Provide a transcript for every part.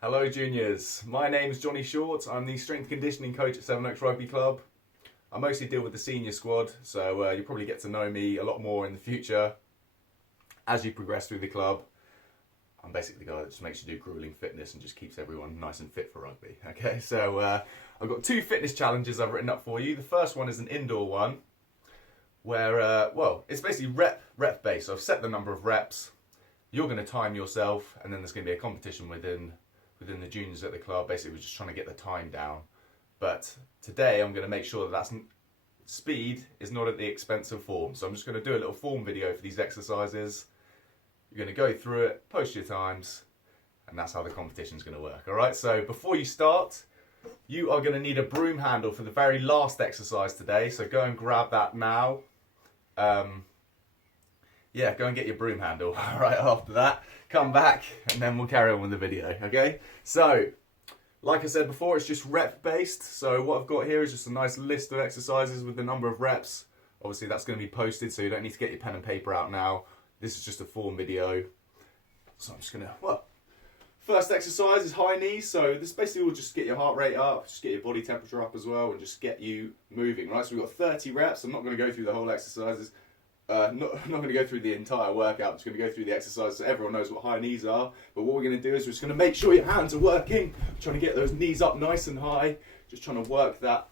Hello juniors, my name's Jonny Short. I'm the strength conditioning coach at 7 Rugby Club. I mostly deal with the senior squad, so you'll probably get to know me a lot more in the future as you progress through the club. I'm basically the guy that just makes you do grueling fitness and just keeps everyone nice and fit for rugby. Okay, so I've got 2 fitness challenges I've written up for you. The first one is an indoor one where, it's basically rep based. So I've set the number of reps, you're going to time yourself, and then there's going to be a competition within the juniors at the club. Basically, we're just trying to get the time down. But today I'm going to make sure that speed is not at the expense of form. So I'm just going to do a little form video for these exercises. You're going to go through it, post your times, and that's how the competition's going to work. All right, so before you start, you are going to need a broom handle for the very last exercise today. So go and grab that now. Yeah, go and get your broom handle. All right, after that, come back and then we'll carry on with the video, okay? So, like I said before, it's just rep based. So what I've got here is just a nice list of exercises with the number of reps. Obviously that's going to be posted, so you don't need to get your pen and paper out now. This is just a form video. So I'm just going to, first exercise is high knees. So this basically will just get your heart rate up, just get your body temperature up as well, and just get you moving, right? So we've got 30 reps. I'm not going to go through the whole exercises. Not going to go through the entire workout. I'm just going to go through the exercise so everyone knows what high knees are. But what we're going to do is we're just going to make sure your hands are working. Trying to get those knees up nice and high. Just trying to work that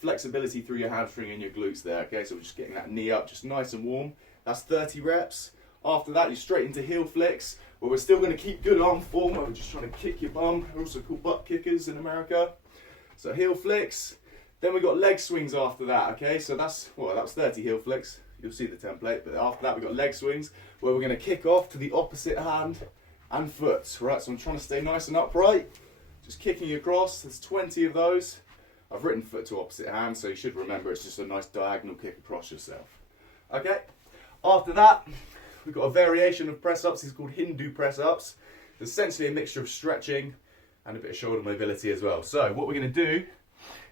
flexibility through your hamstring and your glutes there. Okay, so we're just getting that knee up just nice and warm. That's 30 reps. After that, you're straight into heel flicks. But we're still going to keep good arm form. We're just trying to kick your bum. They're also called butt kickers in America. So heel flicks. Then we've got leg swings after that. Okay, so that was 30 heel flicks. You'll see the template, but after that we've got leg swings where we're going to kick off to the opposite hand and foot. Right, so I'm trying to stay nice and upright, just kicking across. There's 20 of those. I've written foot to opposite hand, so you should remember it's just a nice diagonal kick across yourself. Okay, after that we've got a variation of press-ups. It's called Hindu press-ups. It's essentially a mixture of stretching and a bit of shoulder mobility as well. So what we're going to do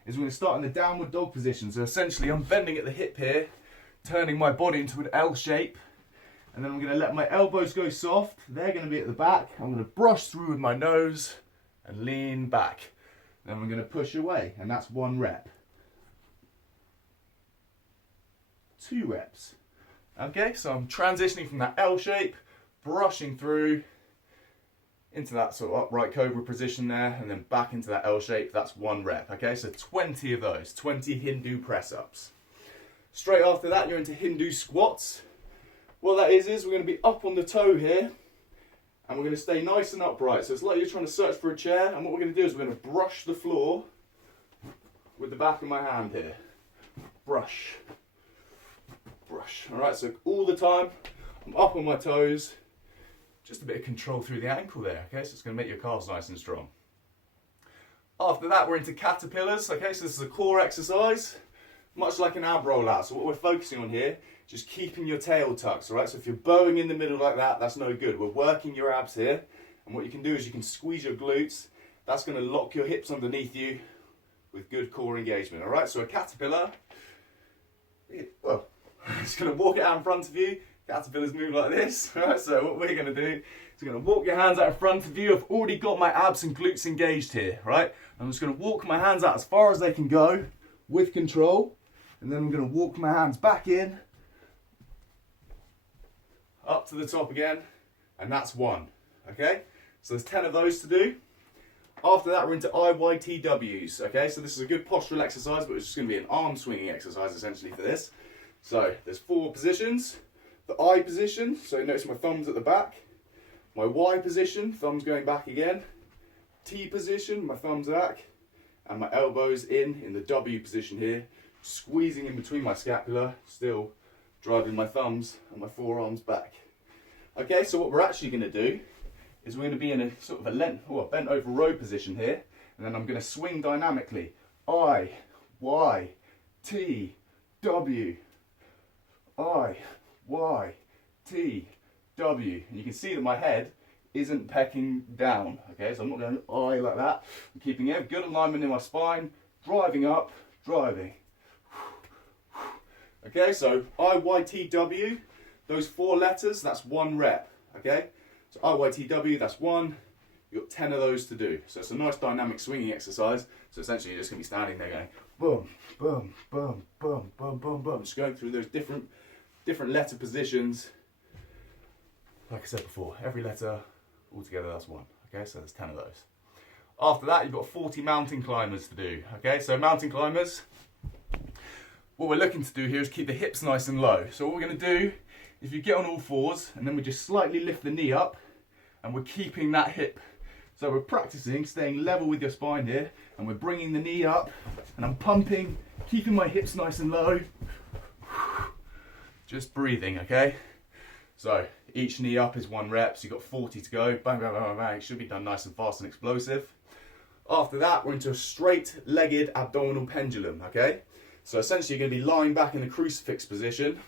is we're going to start in the downward dog position. So essentially I'm bending at the hip here, turning my body into an L shape, and then I'm going to let my elbows go soft. They're going to be at the back. I'm going to brush through with my nose and lean back. Then I'm going to push away, and that's 1 rep. 2 reps. Okay, so I'm transitioning from that L shape, brushing through into that sort of upright cobra position there, and then back into that L shape. That's 1 rep. Okay, so 20 of those, 20 Hindu press-ups. Straight after that, you're into Hindu squats. What that is we're going to be up on the toe here, and we're going to stay nice and upright. So it's like you're trying to search for a chair, and what we're going to do is we're going to brush the floor with the back of my hand here. Brush. Brush. Alright, so all the time, I'm up on my toes. Just a bit of control through the ankle there, okay? So it's going to make your calves nice and strong. After that, we're into caterpillars, okay? So this is a core exercise. Much like an ab roll out. So what we're focusing on here, just keeping your tail tucked, all right? So if you're bowing in the middle like that, that's no good. We're working your abs here. And what you can do is you can squeeze your glutes. That's going to lock your hips underneath you with good core engagement, all right? So a caterpillar, it's going to walk it out in front of you. Caterpillars move like this, all right? So what we're going to do is we're going to walk your hands out in front of you. I've already got my abs and glutes engaged here, right? I'm just going to walk my hands out as far as they can go with control. And then I'm going to walk my hands back in, up to the top again, and that's 1, okay? So there's 10 of those to do. After that, we're into IYTWs, okay? So this is a good postural exercise, but it's just going to be an arm swinging exercise essentially for this. So there's 4 positions. The I position, so notice my thumbs at the back. My Y position, thumbs going back again. T position, my thumbs back. And my elbows in the W position here. Squeezing in between my scapula, still driving my thumbs and my forearms back. Okay, so what we're actually going to do is we're going to be in a sort of a bent over row position here, and then I'm going to swing dynamically. I, Y, T, W, I, Y, T, W. And you can see that my head isn't pecking down. Okay, so I'm not going I like that. I'm keeping a good alignment in my spine, driving up, driving. Okay, so IYTW, those 4 letters, that's 1 rep. Okay, so IYTW, that's 1, You've got 10 of those to do. So it's a nice dynamic swinging exercise. So essentially you're just going to be standing there going boom, boom, boom, boom, boom, boom, boom. Just going through those different letter positions. Like I said before, every letter altogether, that's 1. Okay, so there's 10 of those. After that, you've got 40 mountain climbers to do. Okay, so mountain climbers, what we're looking to do here is keep the hips nice and low. So what we're going to do, if you get on all fours, and then we just slightly lift the knee up, and we're keeping that hip. So we're practicing staying level with your spine here, and we're bringing the knee up, and I'm pumping, keeping my hips nice and low. Just breathing, okay? So each knee up is 1 rep, so you've got 40 to go. Bang, bang, bang, bang. It should be done nice and fast and explosive. After that, we're into a straight-legged abdominal pendulum, okay? So essentially you're going to be lying back in a crucifix position.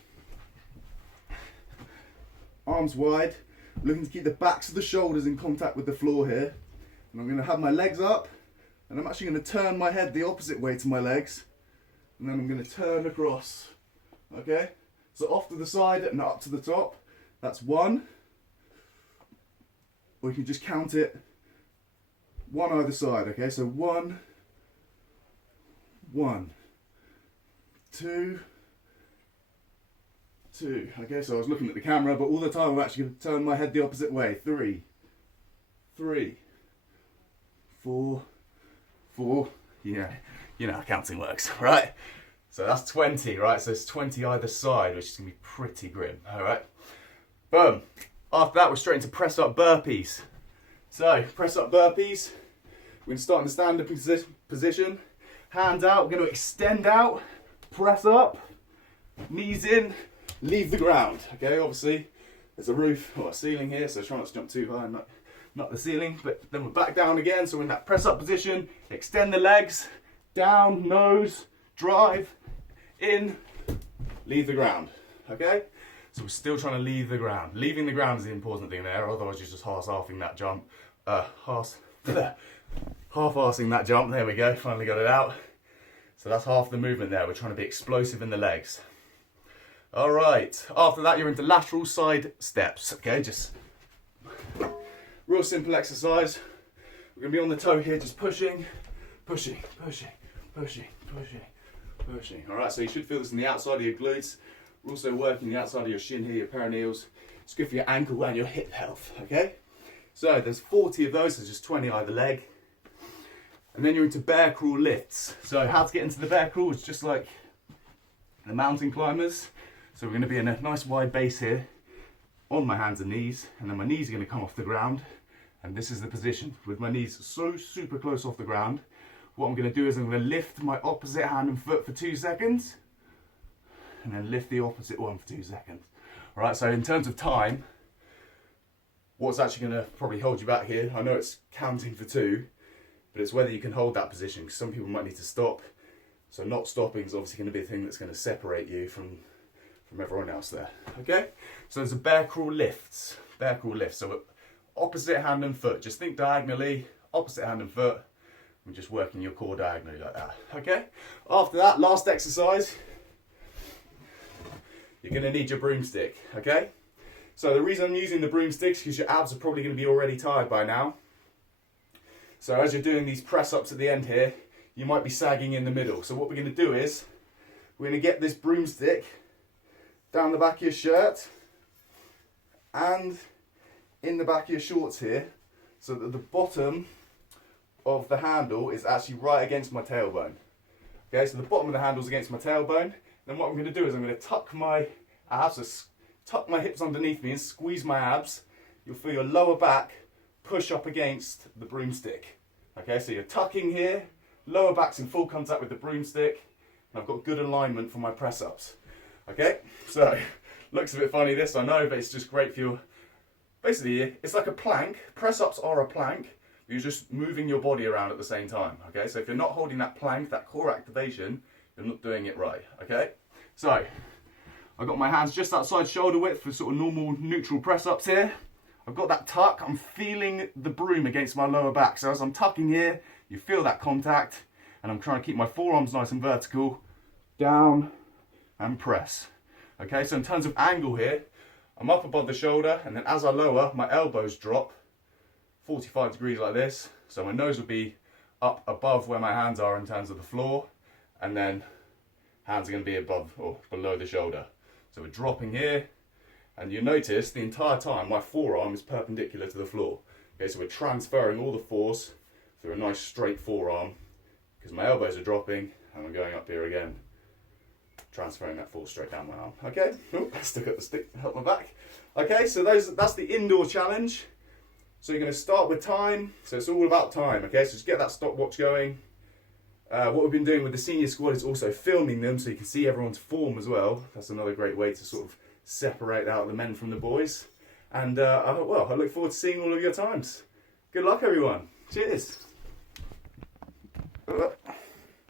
Arms wide, looking to keep the backs of the shoulders in contact with the floor here. And I'm going to have my legs up, and I'm actually going to turn my head the opposite way to my legs. And then I'm going to turn across, okay? So off to the side and up to the top. That's 1. Or you can just count it 1 either side, okay? So 1, 1, 2, 2. Okay, so I was looking at the camera, but all the time I'm actually going to turn my head the opposite way. 3, 3, 4, 4. Yeah, you know how counting works, right? So that's 20, right? So it's 20 either side, which is going to be pretty grim, all right? Boom. After that, we're straight into press up burpees. So, press up burpees. We're going to start in the standing position. Hands out, we're going to extend out, press up, knees in, leave the ground. Okay, obviously, there's a roof or a ceiling here, so try not to jump too high and not the ceiling. But then we're back down again, so we're in that press up position. Extend the legs, down, nose, drive, in, leave the ground. Okay? So we're still trying to leave the ground. Leaving the ground is the important thing there, otherwise you're just half-assing that jump. Half-assing that jump, there we go, finally got it out. So that's half the movement there, we're trying to be explosive in the legs. All right, after that you're into lateral side steps, okay, just real simple exercise. We're gonna be on the toe here, just pushing, pushing, pushing, pushing, pushing, pushing. All right, so you should feel this in the outside of your glutes. We're also working the outside of your shin here, your perineals. It's good for your ankle and your hip health, okay? So there's 40 of those, so just 20 either leg. And then you're into bear crawl lifts. So how to get into the bear crawl is just like the mountain climbers. So we're gonna be in a nice wide base here, on my hands and knees, and then my knees are gonna come off the ground. And this is the position, with my knees so super close off the ground. What I'm gonna do is I'm gonna lift my opposite hand and foot for 2 seconds, and then lift the opposite one for 2 seconds. All right, so in terms of time, what's actually gonna probably hold you back here, I know it's counting for 2, but it's whether you can hold that position, because some people might need to stop. So not stopping is obviously gonna be a thing that's gonna separate you from everyone else there, okay? So there's a bear crawl lifts, So opposite hand and foot, just think diagonally, opposite hand and foot, and just working your core diagonally like that, okay? After that, last exercise, you're going to need your broomstick, okay? So the reason I'm using the broomstick is because your abs are probably going to be already tired by now. So as you're doing these press-ups at the end here, you might be sagging in the middle. So what we're going to do is, we're going to get this broomstick down the back of your shirt and in the back of your shorts here, so that the bottom of the handle is actually right against my tailbone. Okay, so the bottom of the handle is against my tailbone. Then what I'm going to do is I'm going to tuck my abs, so tuck my hips underneath me and squeeze my abs. You'll feel your lower back push up against the broomstick. Okay, so you're tucking here, lower back's in full contact with the broomstick, and I've got good alignment for my press-ups. Okay, so looks a bit funny this, I know, but it's just great for your, basically it's like a plank. Press-ups are a plank, you're just moving your body around at the same time. Okay, so if you're not holding that plank, that core activation, you're not doing it right, okay? So, I've got my hands just outside shoulder width for sort of normal neutral press-ups here. I've got that tuck, I'm feeling the broom against my lower back. So as I'm tucking here, you feel that contact, and I'm trying to keep my forearms nice and vertical, down and press. Okay, so in terms of angle here, I'm up above the shoulder, and then as I lower, my elbows drop 45 degrees like this. So my nose will be up above where my hands are in terms of the floor, and then hands are going to be above or below the shoulder. So we're dropping here, and you notice the entire time my forearm is perpendicular to the floor. Okay, so we're transferring all the force through a nice straight forearm, because my elbows are dropping, and we're going up here again, transferring that force straight down my arm. Okay, I still got the stick to help my back. Okay, so that's the indoor challenge. So you're going to start with time. So it's all about time. Okay, so just get that stopwatch going. What we've been doing with the senior squad is also filming them, so you can see everyone's form as well. That's another great way to sort of separate out the men from the boys. And I look forward to seeing all of your times. Good luck, everyone. Cheers.